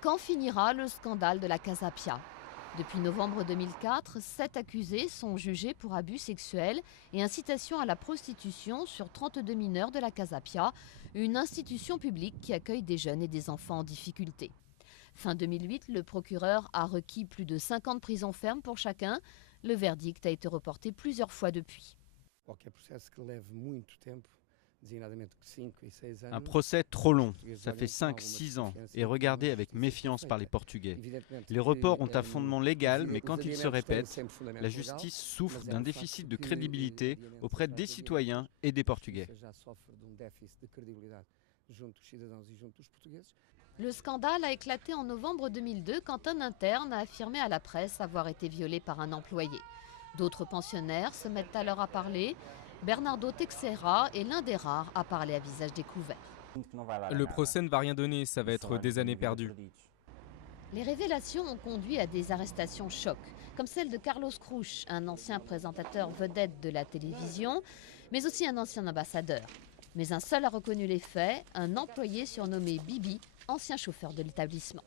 Quand finira le scandale de la Casa Pia ? Depuis novembre 2004, 7 accusés sont jugés pour abus sexuels et incitation à la prostitution sur 32 mineurs de la Casa Pia, une institution publique qui accueille des jeunes et des enfants en difficulté. Fin 2008, le procureur a requis plus de 50 prisons fermes pour chacun. Le verdict a été reporté plusieurs fois depuis. Un procès trop long, ça fait 5-6 ans, et regardé avec méfiance par les Portugais. Les reports ont un fondement légal, mais quand ils se répètent, la justice souffre d'un déficit de crédibilité auprès des citoyens et des Portugais. Le scandale a éclaté en novembre 2002 quand un interne a affirmé à la presse avoir été violé par un employé. D'autres pensionnaires se mettent alors à parler. Bernardo Teixeira est l'un des rares à parler à visage découvert. Le procès ne va rien donner, ça va être des années perdues. Les révélations ont conduit à des arrestations choc, comme celle de Carlos Cruz, un ancien présentateur vedette de la télévision, mais aussi un ancien ambassadeur. Mais un seul a reconnu les faits, un employé surnommé Bibi, ancien chauffeur de l'établissement.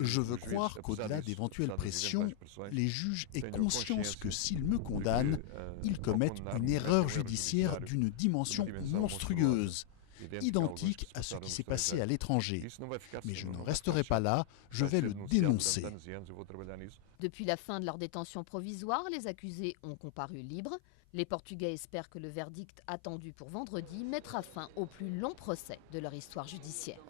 Je veux croire qu'au-delà d'éventuelles pressions, les juges aient conscience que s'ils me condamnent, ils commettent une erreur judiciaire d'une dimension monstrueuse, identique à ce qui s'est passé à l'étranger. Mais je ne resterai pas là, je vais le dénoncer. Depuis la fin de leur détention provisoire, les accusés ont comparu libres. Les Portugais espèrent que le verdict attendu pour vendredi mettra fin au plus long procès de leur histoire judiciaire.